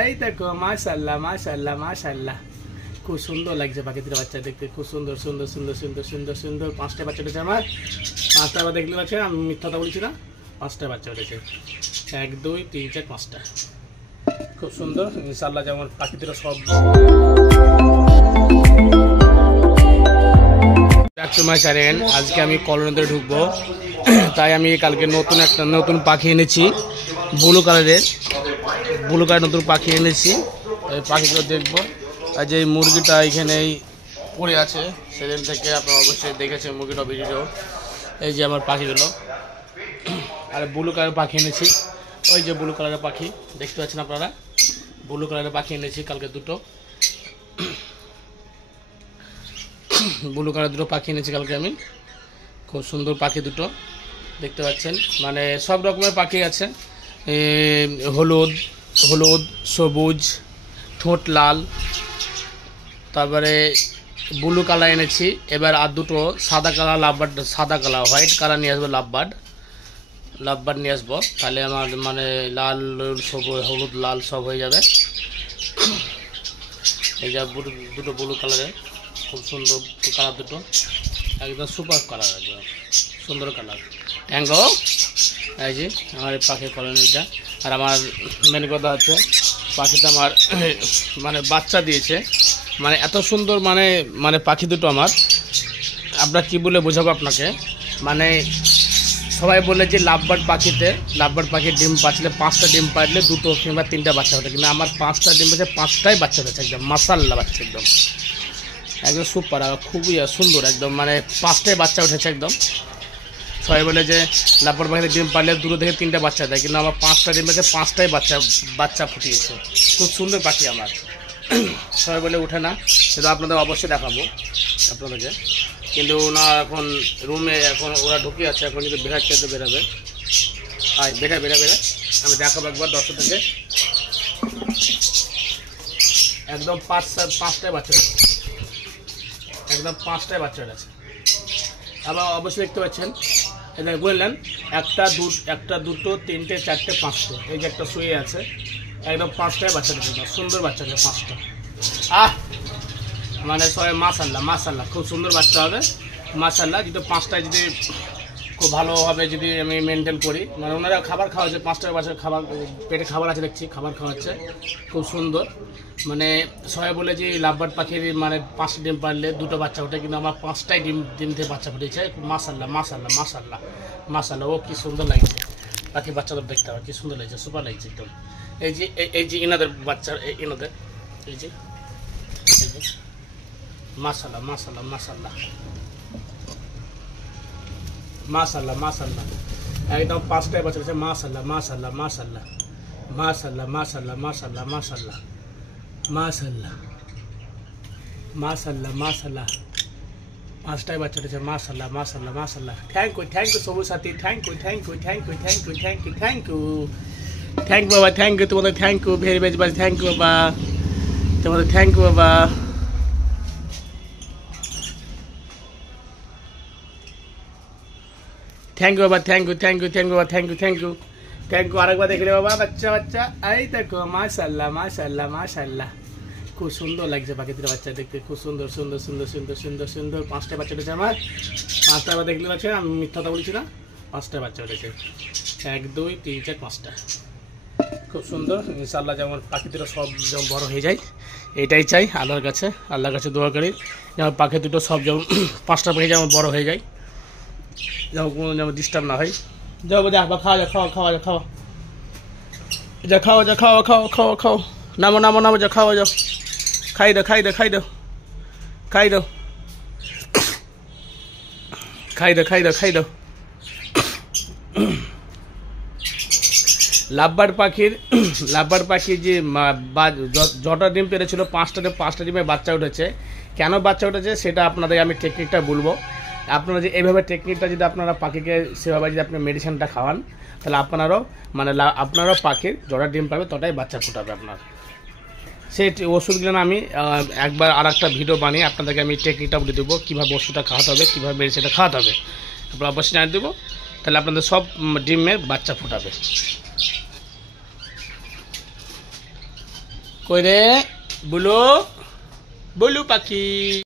এই দেখো মাশাআল্লাহ মাশাআল্লাহ মাশাআল্লাহ, খুব সুন্দর লাগছে পাখিদের বাচ্চা দেখতে, খুব সুন্দর সুন্দর সুন্দর সুন্দর সুন্দর সুন্দর। 5টা বাচ্চা উঠেছে আমার, 5টা আবার দেখতে পাচ্ছেন, আমি মিথ্যাটা বলছি না, 5টা বাচ্চা উঠেছে। 1 2 3 4 5টা, খুব সুন্দর ইনশাআল্লাহ। যেমন পাখিদের সব চ্যানেল। আজকে আমি কলোনিতে ঢুকবো, তাই আমি কালকে নতুন পাখি এনেছি, ব্লু কালারের নতুন পাখি এনেছি। এই পাখিগুলো দেখবো। আর যে মুরগিটা এখানেই পড়ে আছে, সেদিন থেকে আপনারা অবশ্যই দেখেছেন মুরগিটা ভিডিও। এই যে আমার পাখিগুলো, আর ব্লু কালারের পাখি এনেছি। ওই যে ব্লু কালারের পাখি দেখতে পাচ্ছেন আপনারা, ব্লু কালারের পাখি এনেছি কালকে দুটো। ব্লু কালার দুটো পাখি এনেছি কালকে আমি, খুব সুন্দর পাখি দুটো দেখতে পাচ্ছেন। মানে সব রকমের পাখি আছে, হলুদ সবুজ, ঠোঁট লাল, তারপরে ব্লু কালার এনেছি। এবার আর দুটো সাদা কালার লাভবার্ড, সাদা কালার হোয়াইট কালার নিয়ে আসবো, লাভবার্ড নিয়ে আসবো। তাহলে আমার মানে লাল সবুজ হলুদ লাল সব হয়ে যাবে। এই যে দুটো ব্লু কালারের খুব সুন্দর কালার, দুটো একদম সুপার কালার, একদম সুন্দর কালার। ট্যাঙ্গো এই যে আমার পাখির কলোনিটা। আর আমার মেন কথা হচ্ছে পাখিটা আমার মানে বাচ্চা দিয়েছে, মানে এত সুন্দর, মানে পাখি দুটো আমার, আপনার কি বলে বোঝাবো আপনাকে। মানে সবাই বলে যে লাভবার্ড পাখির ডিম পাচ্ছিলে 5টা ডিম পারলে 2টো কিংবা 3টা বাচ্চা হতো, কিন্তু আমার 5টা ডিম পাচ্ছে, 5টাই বাচ্চা হয়েছে একদম মাশাআল্লাহ, বাচ্চা একদম সুপার, খুবই সুন্দর একদম, মানে 5টাই বাচ্চা উঠেছে একদম। সবাই বলে যে লাভবার্ড পাখিতে ডিম পারলে 2 থেকে 3টা বাচ্চা দেয়, কিন্তু আমার 5টা ডিম পাচ্ছে, 5টাই বাচ্চা ফুটিয়েছে। খুব সুন্দর পাখি আমার, সবাই বলে উঠে না, সেটা আপনাদের অবশ্যই দেখাবো আপনাদেরকে। কিন্তু না, এখন রুমে এখন ওরা ঢুকে আছে, এখন যদি বেরাচ্ছে তো বেরাবে। বেরা আমি দেখাবো একবার দর্শক থেকে। একদম 5টাই বাচ্চা আছে, একদম 5টাই বাচ্চা আছে। আবার অবশ্যই দেখতে পাচ্ছেন, এটা বললেন 1টা 2টো 3টে 4টে 5টে, এই যে একটা শুয়ে আছে, একদম 5টাই বাচ্চা দিচ্ছে, সুন্দর বাচ্চা আছে 5টা। মানে সবাই মাশাআল্লাহ খুব সুন্দর বাচ্চা হবে মাশাআল্লাহ। যদি 5টায় যদি খুব ভালোভাবে যদি আমি মেনটেন করি, মানে ওনারা খাবার খাওয়াচ্ছে, 5টায় বাচ্চা খাবার পেটে খাবার আছে দেখছি, খাবার খাওয়াচ্ছে খুব সুন্দর। মানে সবাই বলে যে লাভবার্ড পাখির মানে 5টা ডিম পারলে 2টো বাচ্চা ওঠে, কিন্তু আমার 5টাই ডিম থেকে বাচ্চা ফুটেছে। মাশাআল্লাহ ও কি সুন্দর লাগছে পাখির বাচ্চাদের দেখতে, আমার কি সুন্দর লাগছে, সুপার লাগছে একদম। এই যে এনাদের বাচ্চা, এনাদের এই যে মাশাআল্লাহ একদম 5টাই বাচ্চা আছে, মাশাআল্লাহ 5টাই বাচ্চা আছে, মাশাআল্লাহ। Thank you Sabooj Sathi, thank you বাবা, থ্যাংক ইউ তোমাদের, thank you very much, thank you বাবা তোমাদের, থ্যাংক ইউ বাবা। থ্যাংক ইউ বাবা, থ্যাংক ইউ। আরেকবার দেখলে বাবা, বাচ্চা এই দেখো মাশাআল্লাহ, খুব সুন্দর লাগছে পাখিদের বাচ্চা দেখতে, খুব সুন্দর সুন্দর সুন্দর সুন্দর সুন্দর সুন্দর। 5টা বাচ্চা উঠেছে আমার, 5টা আবার দেখলে পাচ্ছেন, আমি মিথ্যাটা বলছি না, 5টা বাচ্চা উঠেছে। 1 2 3 4 5টা, খুব সুন্দর ইনশাআল্লাহ। যেমন পাখিদের সব যেমন বড় হয়ে যায়, এটাই চাই আল্লাহর কাছে দোয়া করি, যেমন পাখি দুটো সব যেমন 5টা পাখি যেমন বড় হয়ে যায়, যেমন কোনো যেমন ডিস্টার্ব না হয়। যাবো দেখ বা খাওয়া খাও, নামো যা খাওয়া যাও, খাই দাও। লাভবার্ড পাখির যে যটা ডিম পেরেছিল, 5টা ডিমের বাচ্চা উঠেছে। কেন বাচ্চা উঠেছে সেটা আপনাদের আমি টেকনিকটা বলবো। আপনারা যে এইভাবে টেকনিকটা যদি আপনারা পাখিকে সেভাবে যদি আপনি মেডিসিনটা খাওয়ান, তাহলে আপনারাও পাখির যটা ডিম পাবে তটাই বাচ্চা ফুটাবে আপনার। সেই ওষুধগুলো আমি একবার আর একটা ভিডিও বানিয়ে আপনাদেরকে আমি টেকনিকটা বলে দেবো, কীভাবে ওষুধটা খাওয়াতে হবে, কীভাবে মেডিসিনটা খাওয়াতে হবে, আপনারা অবশ্যই জানিয়ে দেবো। তাহলে আপনাদের সব ডিমের বাচ্চা ফুটাবে। কই রে বুলু বুলু পাখি